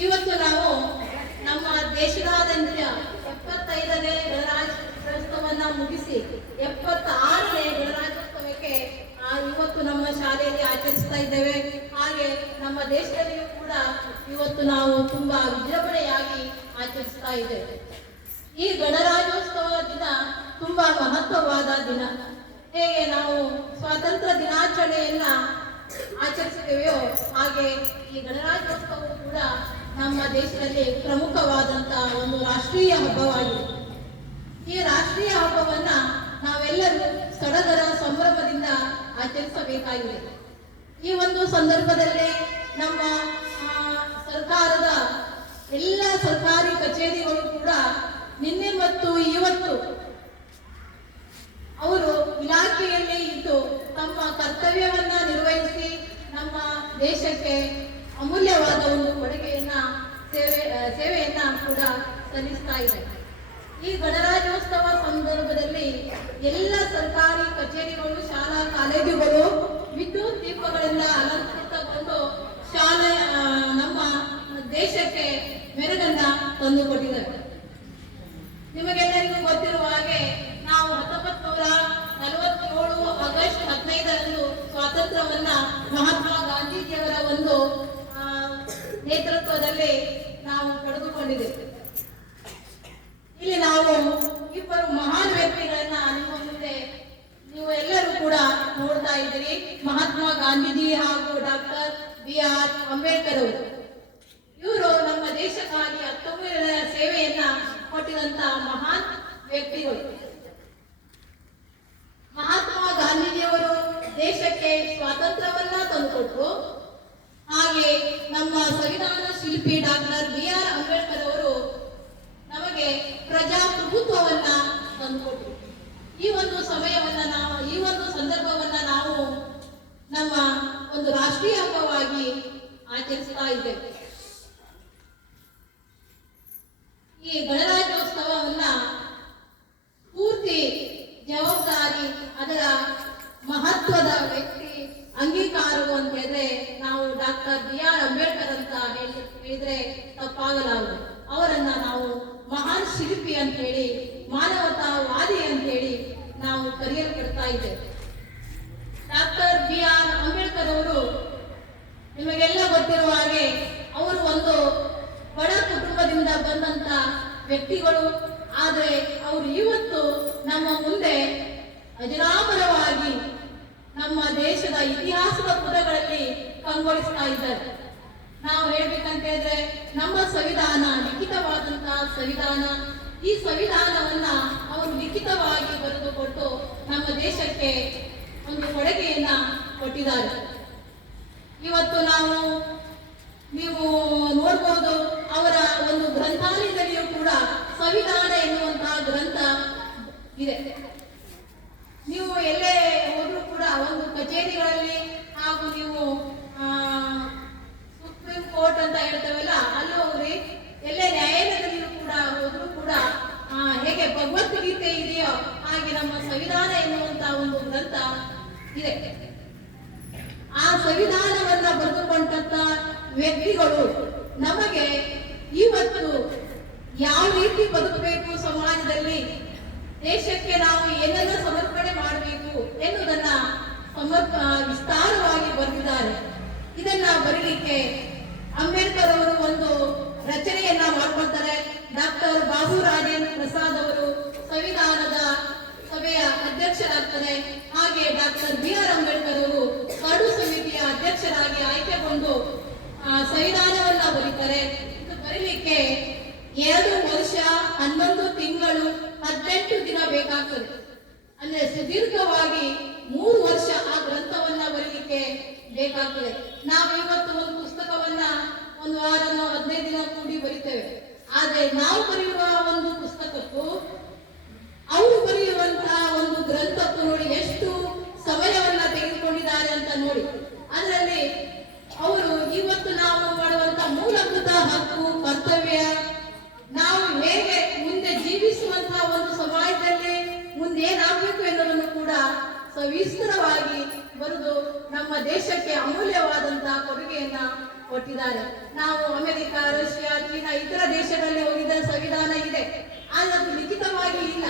ಇವತ್ತು ನಾವು ನಮ್ಮ ದೇಶದಾದ್ಯಂತ ಎಪ್ಪತ್ತೈದನೇ ಗಣರಾಜ್ಯೋತ್ಸವವನ್ನ ಮುಗಿಸಿ ಎಪ್ಪತ್ತಾರನೇ ಗಣರಾಜ್ಯೋತ್ಸವಕ್ಕೆ ಇವತ್ತು ನಮ್ಮ ಶಾಲೆಯಲ್ಲಿ ಆಚರಿಸ್ತಾ ಇದ್ದೇವೆ. ಹಾಗೆ ನಮ್ಮ ದೇಶದಲ್ಲಿಯೂ ಕೂಡ ಇವತ್ತು ನಾವು ತುಂಬಾ ವಿಜೃಂಭಣೆಯಾಗಿ ಆಚರಿಸ್ತಾ ಇದ್ದೇವೆ. ಈ ಗಣರಾಜ್ಯೋತ್ಸವ ದಿನ ತುಂಬಾ ಮಹತ್ವವಾದ ದಿನ. ಹೇಗೆ ನಾವು ಸ್ವಾತಂತ್ರ್ಯ ದಿನಾಚರಣೆಯನ್ನ ಆಚರಿಸುತ್ತೇವೆಯೋ ಹಾಗೆ ಈ ನಮ್ಮ ದೇಶದಲ್ಲಿ ಪ್ರಮುಖವಾದಂತಹ ಒಂದು ರಾಷ್ಟ್ರೀಯ ಹಬ್ಬವಾಗಿದೆ. ಈ ರಾಷ್ಟ್ರೀಯ ಹಬ್ಬವನ್ನ ನಾವೆಲ್ಲರೂ ಸಡಗರ ಸಂಭ್ರಮದಿಂದ ಆಚರಿಸಬೇಕಾಗಿದೆ. ಈ ಒಂದು ಸಂದರ್ಭದಲ್ಲಿ ನಮ್ಮ ಸರ್ಕಾರದ ಎಲ್ಲ ಸರ್ಕಾರಿ ಕಚೇರಿಗಳು ಕೂಡ ನಿನ್ನೆ ಮತ್ತು ಇವತ್ತು ಅವರು ಇಲಾಖೆಯಲ್ಲಿ ಇದ್ದು ತಮ್ಮ ಕರ್ತವ್ಯವನ್ನ ನಿರ್ವಹಿಸಿ ನಮ್ಮ ದೇಶಕ್ಕೆ ಅಮೂಲ್ಯವಾದ ಒಂದು ಕೊಡುಗೆಯನ್ನ ಸೇವೆ ಸೇವೆಯನ್ನ ಕೂಡ ಸಲ್ಲಿಸ್ತಾ ಇದೆ. ಈ ಗಣರಾಜ್ಯೋತ್ಸವ ಸಂದರ್ಭದಲ್ಲಿ ಎಲ್ಲ ಸರ್ಕಾರಿ ಕಚೇರಿಗಳು, ಶಾಲಾ ಕಾಲೇಜುಗಳು ವಿದ್ಯುತ್ ದೀಪಗಳಿಂದ ಅಲಂಕೃತಗೊಂಡು ಶಾಲೆ ನಮ್ಮ ದೇಶಕ್ಕೆ ಮೆರುಗನ್ನ ತಂದುಕೊಟ್ಟಿದ್ದಾರೆ ನಿಮಗೆಲ್ಲರಿಗೂ ಗೊತ್ತಿರುವ ಹಾಗೆ ನಾವು ಹತ್ತೊಂಬತ್ತು ನೂರ ನಲವತ್ತೇಳು ಆಗಸ್ಟ್ ಹದಿನೈದರಂದು ಸ್ವಾತಂತ್ರ್ಯವನ್ನ ಮಹಾತ್ಮ ಗಾಂಧೀಜಿಯವರ ಒಂದು ಆ, ನೇತೃತ್ವದಲ್ಲಿ ನಾವು ಪಡೆದುಕೊಂಡಿದ್ದೇವೆ ಇಲ್ಲಿ ನಾವು ಇಬ್ಬರು ಮಹಾನ್ ವ್ಯಕ್ತಿಗಳನ್ನ ನಿಮ್ಮ ಮುಂದೆ ನೀವು ಎಲ್ಲರೂ ಕೂಡ ನೋಡ್ತಾ ಇದ್ದೀರಿ. ಮಹಾತ್ಮ ಗಾಂಧೀಜಿ ಹಾಗೂ ಡಾಕ್ಟರ್ ಬಿ ಆರ್ ಅಂಬೇಡ್ಕರ್ ಅವರು. ಇವರು ನಮ್ಮ ದೇಶಕ್ಕಾಗಿ ಹತ್ತೊಂಬತ್ತು ಸೇವೆಯನ್ನ ಕೊಟ್ಟಿದಂತ ಮಹಾನ್ ವ್ಯಕ್ತಿಗಳು. ಮಹಾತ್ಮ ಗಾಂಧೀಜಿಯವರು ದೇಶಕ್ಕೆ ಸ್ವಾತಂತ್ರ್ಯವನ್ನ ತಂದುಕೊಟ್ರು. ಹಾಗೆ ನಮ್ಮ ಸಂವಿಧಾನ ಶಿಲ್ಪಿ ಡಾಕ್ಟರ್ ಬಿ ಆರ್ ಅಂಬೇಡ್ಕರ್ ಅವರು ನಮಗೆ ಪ್ರಜಾಪ್ರಭುತ್ವವನ್ನ ತಂದುಕೊಟ್ರು. ಈ ಒಂದು ಸಮಯವನ್ನ ನಾವು, ಈ ಒಂದು ಸಂದರ್ಭವನ್ನ ನಾವು ನಮ್ಮ ಒಂದು ರಾಷ್ಟ್ರೀಯ ಹಬ್ಬವಾಗಿ ಆಚರಿಸ್ತಾ ಇದ್ದೇವೆ. ಈ ಗಣರಾಜ್ಯೋತ್ಸವವನ್ನ ಪೂರ್ತಿ ಜವಾಬ್ದಾರಿ ಅದರ ಮಹತ್ವದ ವ್ಯಕ್ತಿ ಅಂಗೀಕಾರವು ಅಂತ ಹೇಳಿದ್ರೆ ನಾವು ಡಾಕ್ಟರ್ ಬಿ ಆರ್ ಅಂಬೇಡ್ಕರ್ ಅಂತ ಹೇಳಿ ಹೇಳಿದ್ರೆ ತಪ್ಪಾಗಲಾರದು ಅವರನ್ನ ನಾವು ಮಹಾನ್ ಶಿಲ್ಪಿ ಅಂತ ಹೇಳಿ ಮಾನವತಾವಾದಿ ಅಂತ ಹೇಳಿ ನಾವು ಕರೆಯಲ್ಪಡ್ತಾ ಇದ್ದೇವೆ ಡಾಕ್ಟರ್ ಬಿ ಆರ್ ಅಂಬೇಡ್ಕರ್ ಅವರು ನಿಮಗೆಲ್ಲ ಗೊತ್ತಿರುವ ಹಾಗೆ ಅವರು ಒಂದು ಬಡ ಕುಟುಂಬದಿಂದ ಬಂದಂತ ವ್ಯಕ್ತಿಗಳು. ಆದರೆ ಅವರು ಇವತ್ತು ನಮ್ಮ ಮುಂದೆ ಅಜರಾಮರವಾಗಿ ನಮ್ಮ ದೇಶದ ಇತಿಹಾಸದ ಪುಟಗಳಲ್ಲಿ ಕಂಗೊಳಿಸ್ತಾ ಇದ್ದಾರೆ. ನಾವು ಹೇಳ್ಬೇಕಂತ ಹೇಳಿದ್ರೆ ನಮ್ಮ ಸಂವಿಧಾನ ಲಿಖಿತವಾದಂತಹ ಸಂವಿಧಾನ. ಈ ಸಂವಿಧಾನವನ್ನ ಅವರು ಲಿಖಿತವಾಗಿ ಬರೆದುಕೊಟ್ಟು ನಮ್ಮ ದೇಶಕ್ಕೆ ಒಂದು ಕೊಡುಗೆಯನ್ನ ಕೊಟ್ಟಿದ್ದಾರೆ. ಇವತ್ತು ನಾವು ನೀವು ನೋಡ್ಬೋದು ಅವರ ಒಂದು ಗ್ರಂಥಾಲಯದಲ್ಲಿಯೂ ಕೂಡ ಸಂವಿಧಾನ ಎನ್ನುವಂತಹ ಗ್ರಂಥ ಇದೆ. ನೀವು ಎಲ್ಲೇ ಹೋದ್ರೂ ಕೂಡ ಒಂದು ಕಚೇರಿಗಳಲ್ಲಿ ಹಾಗೂ ನೀವು ಸುಪ್ರೀಂ ಕೋರ್ಟ್ ಅಂತ ಹೇಳ್ತೇವಲ್ಲ, ಅಲ್ಲಿ ಹೋಗ್ರಿ. ಎಲ್ಲೇ ನ್ಯಾಯಾಲಯದಲ್ಲಿಯೂ ಕೂಡ ಹೋದ್ರೂ ಕೂಡ ಹೇಗೆ ಭಗವದ್ಗೀತೆ ಇದೆಯೋ ಹಾಗೆ ನಮ್ಮ ಸಂವಿಧಾನ ಎನ್ನುವಂತಹ ಒಂದು ಗ್ರಂಥ ಇದೆ. ಆ ಸಂವಿಧಾನವನ್ನ ಬರೆದುಕೊಂಡಂತ ವ್ಯಕ್ತಿಗಳು ನಮಗೆ ಇವತ್ತು ಯಾವ ರೀತಿ ಬದುಕಬೇಕು ಸಮಾಜದಲ್ಲಿ? ದೇಶಕ್ಕೆ ನಾವು ಏನೆಲ್ಲ ಸಮರ್ಪಣೆ ಮಾಡಬೇಕು ಎನ್ನುವುದನ್ನ ಸಮರ್ಪ, ವಿಸ್ತಾರವಾಗಿ ಬರೆದಿದ್ದಾರೆ. ಇದನ್ನ ಬರೀಲಿಕ್ಕೆ ಅಂಬೇಡ್ಕರ್ ಅವರು ಒಂದು ರಚನೆಯನ್ನ ಮಾಡ್ಕೊಳ್ತಾರೆ. ಡಾಕ್ಟರ್ ಬಾಬು ರಾಜೇಂದ್ರ ಪ್ರಸಾದ್ ಅವರು ಸಂವಿಧಾನದ ಸಭೆಯ ಅಧ್ಯಕ್ಷರಾಗ್ತಾರೆ ಹಾಗೆ ಡಾಕ್ಟರ್ ಬಿ ಆರ್ ಅಂಬೇಡ್ಕರ್ ಅವರು ಕಡು ಸಮಿತಿಯ ಅಧ್ಯಕ್ಷರಾಗಿ ಆಯ್ಕೆಗೊಂಡು ಸಂವಿಧಾನವನ್ನ ಬರೀತಾರೆ ಇದು ಬರೀಲಿಕ್ಕೆ ಎರಡು ವರ್ಷ, ಹನ್ನೊಂದು ತಿಂಗಳು, ಹದಿನೆಂಟು ದಿನ ಬೇಕಾಗ್ತದೆ. ಅಂದ್ರೆ ಸುದೀರ್ಘವಾಗಿ ಮೂರು ವರ್ಷ ಆ ಗ್ರಂಥವನ್ನ ಬರೀಲಿಕ್ಕೆ ಬೇಕಾಗ್ತದೆ. ನಾವು ಇವತ್ತು ಒಂದು ಪುಸ್ತಕವನ್ನ ಒಂದು ವಾರನೋ ಹದಿನೈದು ದಿನ ಕೂಡಿ ಬರಿತೇವೆ. ಆದ್ರೆ ನಾವು ಬರೆಯುವ ಒಂದು ಪುಸ್ತಕಕ್ಕೂ ಅವರು ಬರೆಯುವಂತಹ ಒಂದು ಗ್ರಂಥಕ್ಕೂ ನೋಡಿ ಎಷ್ಟು ಸಮಯವನ್ನ ತೆಗೆದುಕೊಂಡಿದ್ದಾರೆ ಅಂತ ನೋಡಿ ಅದರಲ್ಲಿ ಅವರು ಇವತ್ತು ನಾವು ಮಾಡುವಂತ ಮೂಲಭೂತ ಹಕ್ಕು ಕರ್ತವ್ಯ. ನಾವು ಹೇಗೆ ಮುಂದೆ ಜೀವಿಸುವಂತಹ ಒಂದು ಸಮಾಜದಲ್ಲಿ ಮುಂದೆ ಏನಾಗಬೇಕು ಎನ್ನುವುದನ್ನು ಕೂಡ ಸವಿಸ್ತರವಾಗಿ ಬರೆದು ನಮ್ಮ ದೇಶಕ್ಕೆ ಅಮೂಲ್ಯವಾದಂತಹ ಕೊಡುಗೆಯನ್ನ ಕೊಟ್ಟಿದ್ದಾರೆ. ನಾವು ಅಮೆರಿಕ, ರಷ್ಯಾ, ಚೀನಾ, ಇತರ ದೇಶಗಳಲ್ಲಿ ಹೋಗಿದ್ದ ಸಂವಿಧಾನ ಇದೆ. ಆದರೆ ಅದು ಲಿಖಿತವಾಗಿ ಇಲ್ಲ.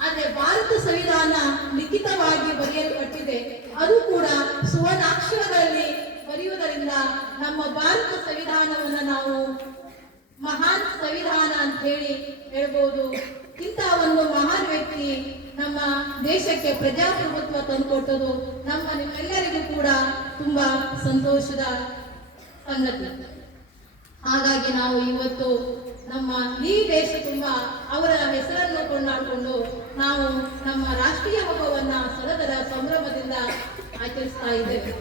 ಆದ್ರೆ ಭಾರತ ಸಂವಿಧಾನ ಲಿಖಿತವಾಗಿ ಬರೆಯಲ್ಪಟ್ಟಿದೆ. ಅದು ಕೂಡ ಸುವರ್ಣಾಕ್ಷರಗಳಲ್ಲಿ ಬರೆಯುವುದರಿಂದ ನಮ್ಮ ಭಾರತ ಸಂವಿಧಾನವನ್ನು ನಾವು ಮಹಾನ್ ಸಂವಿಧಾನ ಅಂತ ಹೇಳಿ ಹೇಳ್ಬೋದು. ಇಂತಹ ಒಂದು ಮಹಾನ್ ವ್ಯಕ್ತಿ ನಮ್ಮ ದೇಶಕ್ಕೆ ಪ್ರಜಾಪ್ರಭುತ್ವ ತಂದುಕೊಟ್ಟದು ನಮ್ಮ ನಿಮ್ಮೆಲ್ಲರಿಗೂ ಕೂಡ ತುಂಬಾ ಸಂತೋಷದ ಸಂಗತಿ. ಹಾಗಾಗಿ ನಾವು ಇವತ್ತು ನಮ್ಮ ಈ ದೇಶ ತುಂಬಾ ಅವರ ಹೆಸರನ್ನು ಕೊಂಡಾಡಿಕೊಂಡು ನಾವು ನಮ್ಮ ರಾಷ್ಟ್ರೀಯ ಹಬ್ಬವನ್ನ ಸಡಗರ ಸಂಭ್ರಮದಿಂದ ಆಚರಿಸ್ತಾ ಇದ್ದೇವೆ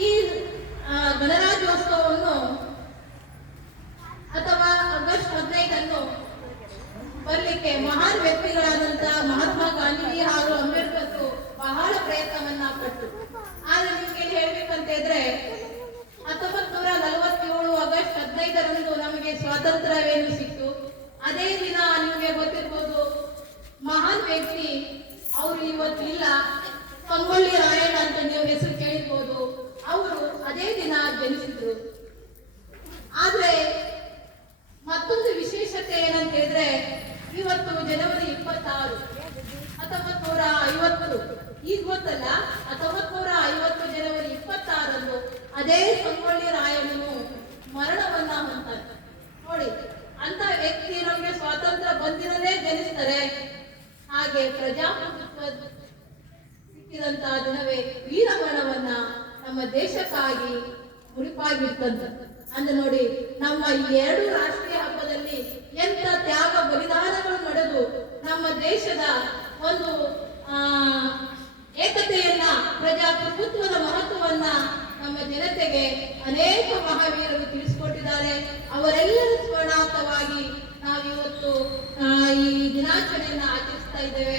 ಈ ಆ, ಗಣರಾಜ್ಯೋತ್ಸವವನ್ನು ಅಥವಾ ಆಗಸ್ಟ್ ಹದಿನೈದನ್ನು ಬರಲಿಕ್ಕೆ ಮಹಾನ್ ವ್ಯಕ್ತಿಗಳಾದಂತ ಮಹಾತ್ಮ ಗಾಂಧಿ ಹಾಗೂ ಅಂಬೇಡ್ಕರ್ ಬಹಳ ಪ್ರಯತ್ನವನ್ನ ಪಟ್ಟು ಆದ್ರೆ ನಿಮ್ಗೆ ಏನ್ ಹೇಳ್ಬೇಕಂತ ಇದ್ರೆ ಹತ್ತೊಂಬತ್ ನೂರ ನಲವತ್ತೇಳು ಆಗಸ್ಟ್ ಹದಿನೈದರಂದು ನಮಗೆ ಸ್ವಾತಂತ್ರ್ಯವೇನು ಸಿಕ್ತು ಅದೇ ದಿನ ನಿಮ್ಗೆ ಗೊತ್ತಿರ್ಬೋದು ಮಹಾನ್ ವ್ಯಕ್ತಿ ಅವರು ಇವತ್ತು ಇಲ್ಲ ಸಂಗೊಳ್ಳಿ ರಾಯಣ್ಣ ಅಂತ ನೀವು ಹೆಸರು ಕೇಳಿರ್ಬೋದು ಅವರು ಅದೇ ದಿನ ಜನಿಸಿದ್ರು ಆದ್ರೆ ಮತ್ತೊಂದು ವಿಶೇಷತೆ ಏನಂತ ಹೇಳಿದ್ರೆ, ಇವತ್ತು ಜನವರಿ ಇಪ್ಪತ್ತಾರು ಹತ್ತೊಂಬತ್ ನೂರ ಐವತ್ತು ಈಗ ಗೊತ್ತಲ್ಲ ಹತ್ತೊಂಬತ್ ನೂರ ಐವತ್ತು ಜನವರಿ ಇಪ್ಪತ್ತಾರಂದು ಅದೇ ಸಂಗೊಳ್ಳಿ ರಾಯಣ್ಣನು ಮರಣವನ್ನ ಹೊಂತಾರೆ ನೋಡಿ ಅಂತ ವ್ಯಕ್ತಿ ನಮ್ಗೆ ಸ್ವಾತಂತ್ರ್ಯ ಬಂದಿರದೇ ಜನಿಸ್ತಾರೆ. ಹಾಗೆ ಪ್ರಜಾಪ್ರಭುತ್ವ ಸಿಕ್ಕಿದಂತಹ ದಿನವೇ ವೀರಮರಣವನ್ನ ನಮ್ಮ ದೇಶಕ್ಕಾಗಿ ಮುಡಿಪಾಗಿರ್ತಂತ ಅಂದ್ರೆ ನೋಡಿ, ನಮ್ಮ ಈ ಎರಡು ರಾಷ್ಟ್ರೀಯ ಹಬ್ಬದಲ್ಲಿ ಎಂತ ತ್ಯಾಗ ಬಲಿದಾನಗಳು ನಡೆದು ನಮ್ಮ ದೇಶದ ಒಂದು, ಆ, ಏಕತೆಯನ್ನ, ಪ್ರಜಾಪ್ರಭುತ್ವದ ಮಹತ್ವವನ್ನ ನಮ್ಮ ಜನತೆಗೆ ಅನೇಕ ಮಹಾವೀರರು ತಿಳಿಸಿಕೊಟ್ಟಿದ್ದಾರೆ. ಅವರೆಲ್ಲರೂ ಸ್ಮರಣಾರ್ಥವಾಗಿ ನಾವಿವತ್ತು ಈ ದಿನಾಚರಣೆಯನ್ನ ಆಚರಿಸ್ತಾ ಇದ್ದೇವೆ.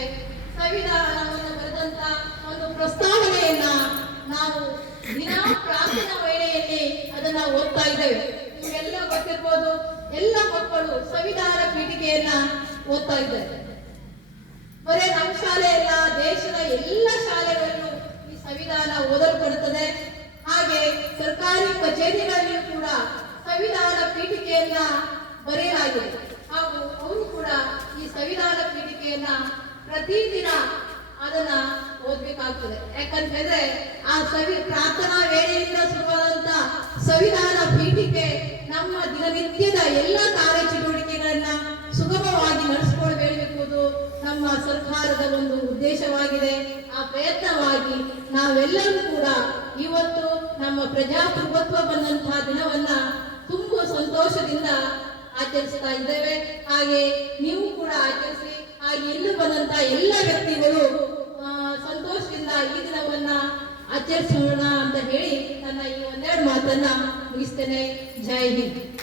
ಸಂವಿಧಾನವನ್ನು ಬರೆದಂತ ಒಂದು ಪ್ರಸ್ತಾವನೆಯನ್ನ ನಾವು ದಿನ ಪ್ರಾರ್ಥನಾ ವೇಳೆಯಲ್ಲಿ ಅದನ್ನ ಓದ್ತಾ ಇದ್ದೇವೆ. ನಿಮಗೆಲ್ಲ ಗೊತ್ತಿರ್ಬೋದು, ಎಲ್ಲ ಮಕ್ಕಳು ಸಂವಿಧಾನ ಪೀಠಿಕೆಯನ್ನ ಓದ್ತಾ ಇದ್ದಾರೆ. ಬರೇ ನಮ್ಮ ಶಾಲೆ ಅಲ್ಲ, ದೇಶದ ಎಲ್ಲ ಶಾಲೆಗಳಲ್ಲೂ ಈ ಸಂವಿಧಾನ ಓದಲ್ಪಡುತ್ತದೆ ಹಾಗೆ ಸರ್ಕಾರಿ ಕಚೇರಿಗಳಲ್ಲಿಯೂ ಕೂಡ ಸಂವಿಧಾನ ಪೀಠಿಕೆಯನ್ನ ಬರೆಯಲಾಗಿದೆ. ಹಾಗೂ ಅವರು ಕೂಡ ಈ ಸಂವಿಧಾನ ಪೀಠಿಕೆಯನ್ನ ಪ್ರತಿದಿನ ಅದನ್ನ ಓದ್ಬೇಕಾಗ್ತದೆ. ಯಾಕಂತ ಹೇಳಿದ್ರೆ ಆ ಸವಿ ಸಂವಿಧಾನ ಪೀಠಕ್ಕೆ ನಮ್ಮ ದಿನನಿತ್ಯದ ಎಲ್ಲ ಕಾರ್ಯಚಟುವಟಿಕೆಗಳನ್ನ ಸುಗಮವಾಗಿ ನಡೆಸಿಕೊಳ್ಬೇಕು ನಮ್ಮ ಸರ್ಕಾರದ ಒಂದು ಉದ್ದೇಶವಾಗಿದೆ. ಆ ಪ್ರಯತ್ನವಾಗಿ ನಾವೆಲ್ಲರೂ ಕೂಡ ಇವತ್ತು ನಮ್ಮ ಪ್ರಜಾಪ್ರಭುತ್ವ ಬಂದಂತಹ ದಿನವನ್ನ ತುಂಬು ಸಂತೋಷದಿಂದ ಆಚರಿಸ್ತಾ ಇದ್ದೇವೆ. ಹಾಗೆ ನೀವು ಕೂಡ ಆಚರಿಸಿ, ಹಾಗೆ ಇಲ್ಲಿ ಬಂದಂತಹ ಎಲ್ಲ ವ್ಯಕ್ತಿಗಳು ಸಂತೋಷದಿಂದ ಆಚರಿಸೋಣ ಅಂತ ಹೇಳಿ ನನ್ನ ಈ ಒಂದೆರಡು ಮಾತನ್ನ ಮುಗಿಸ್ತೇನೆ. ಜೈ ಹಿಂದ್.